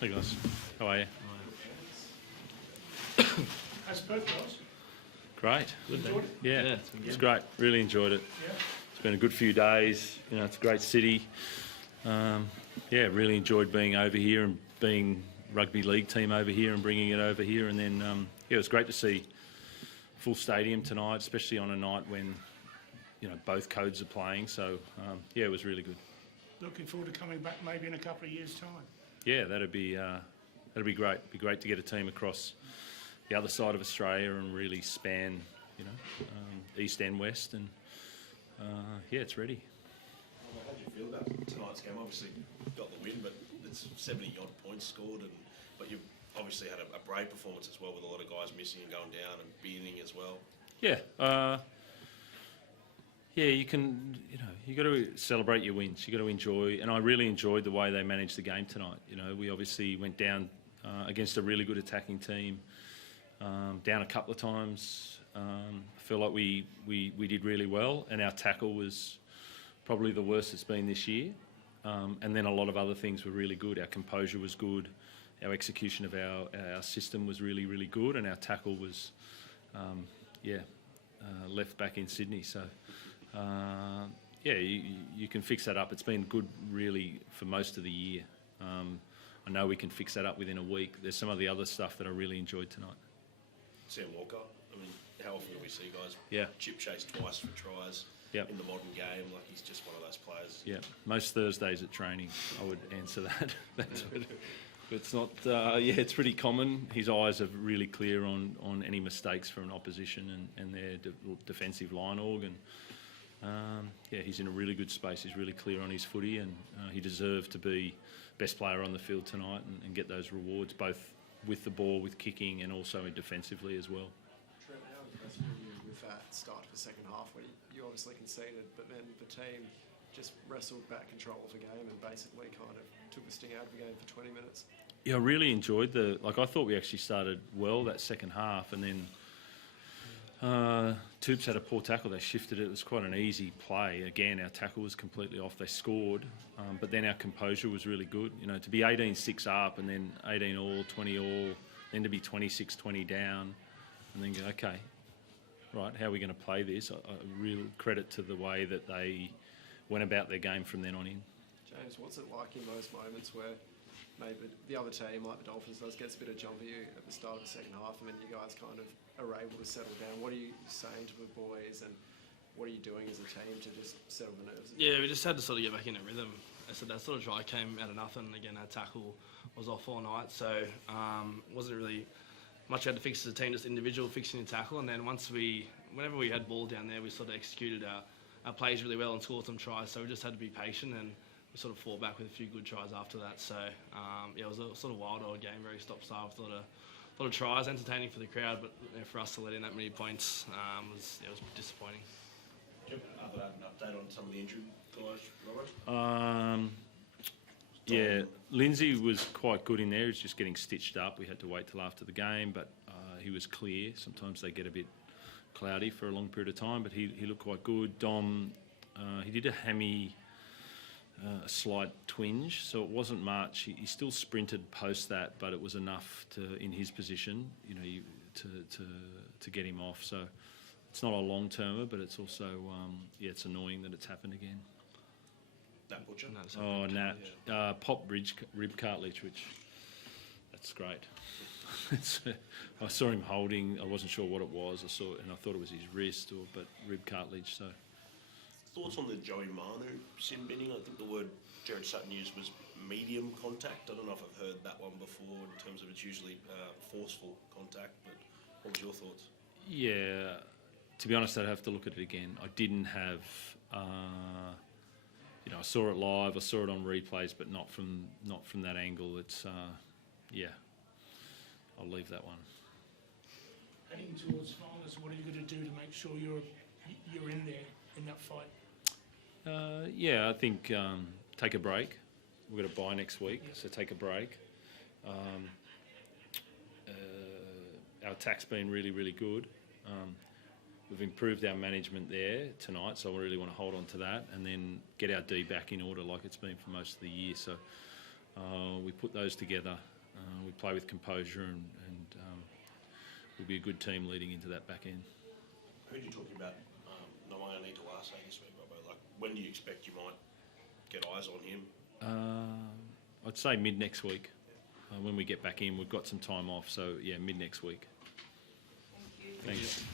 Hey guys, how are you? How's both guys? Great. Enjoyed it? Yeah, it's been it's good. great. Really enjoyed it. Yeah. It's been a good few days. You know, it's a great city. Really enjoyed being over here and being rugby league team over here and bringing it over here. And then, it was great to see full stadium tonight, especially on a night when, you know, both codes are playing. So, it was really good. Looking forward to coming back maybe in a couple of years' time. Yeah, that'd be great. It'd be great to get a team across the other side of Australia and really span, you know, east and west. And it's ready. How did you feel about tonight's game? Obviously, got the win, but it's 70-odd points scored, but you obviously had a brave performance as well, with a lot of guys missing and going down and beating as well. You can, you got to celebrate your wins. You got to enjoy, and I really enjoyed the way they managed the game tonight. You know, we obviously went down against a really good attacking team, down a couple of times. I feel like we did really well, and our tackle was probably the worst it's been this year. And then a lot of other things were really good. Our composure was good. Our execution of our system was really, really good, and our tackle was, left back in Sydney. So. You can fix that up. It's been good, really, for most of the year. I know we can fix that up within a week. There's some of the other stuff that I really enjoyed tonight. Sam Walker, I mean, how often do we see guys chip chase twice for tries in the modern game? Like, he's just one of those players. Yeah, most Thursdays at training, I would answer that. It's not, it's pretty common. His eyes are really clear on any mistakes from an opposition and their defensive line org. He's in a really good space. He's really clear on his footy, and he deserved to be best player on the field tonight and get those rewards, both with the ball, with kicking, and also defensively as well. Trent, how impressed were you with that start to the second half, where you obviously conceded, but then the team just wrestled back control of the game and basically kind of took the sting out of the game for 20 minutes? Yeah, I really enjoyed I thought we actually started well that second half, and then Toops had a poor tackle. They shifted it. It was quite an easy play. Again, our tackle was completely off. They scored, but then our composure was really good. You know, to be 18-6 up and then 18-all, 20-all, then to be 26-20 down, and then go, okay, right, how are we going to play this? A real credit to the way that they went about their game from then on in. James, what's it like in those moments where maybe the other team, like the Dolphins, gets a bit of jump at you at the start of the second half, and then you guys kind of are able to settle down? What are you saying to the boys, and what are you doing as a team to just settle the nerves? Yeah, we just had to sort of get back in a rhythm. So that sort of try came out of nothing. Again, our tackle was off all night, so wasn't really much we had to fix as a team, just individual fixing the tackle. And then whenever we had ball down there, we sort of executed our plays really well and scored some tries. So we just had to be patient, and we sort of fought back with a few good tries after that. So it was a sort of wild-eyed game, very stop-start, with a lot of tries, entertaining for the crowd, but for us to let in that many points was disappointing. Do you have an update on some of the injured guys, Robert? Lindsay was quite good in there. He was just getting stitched up. We had to wait till after the game, but he was clear. Sometimes they get a bit cloudy for a long period of time, but he looked quite good. Dom, he did a hammy, a slight twinge, so it wasn't much. He still sprinted post that, but it was enough in his position, to get him off. So it's not a long termer, but it's also it's annoying that it's happened again. Nat Butcher? Pop rib cartilage, which that's great. I saw him holding. I wasn't sure what it was. I thought it was his wrist, but rib cartilage. So. Thoughts on the Joey Manu sin binning? I think the word Jared Sutton used was medium contact. I don't know if I've heard that one before in terms of it's usually forceful contact, but what was your thoughts? Yeah, to be honest, I'd have to look at it again. I didn't have, I saw it live, I saw it on replays, but not from that angle. It's, I'll leave that one. Heading towards finals, what are you going to do to make sure you're in there in that fight? I think take a break. We've got a bye next week, so take a break. Our attack's been really, really good. We've improved our management there tonight, so I really want to hold on to that and then get our D back in order like it's been for most of the year. So We put those together. We play with composure, and we'll be a good team leading into that back end. I heard you talking about, no, I need to ask, I guess, Robbo, like, when do you expect you might get eyes on him? I'd say mid next week. When we get back in, we've got some time off, so yeah, mid next week. Thank you. Thanks.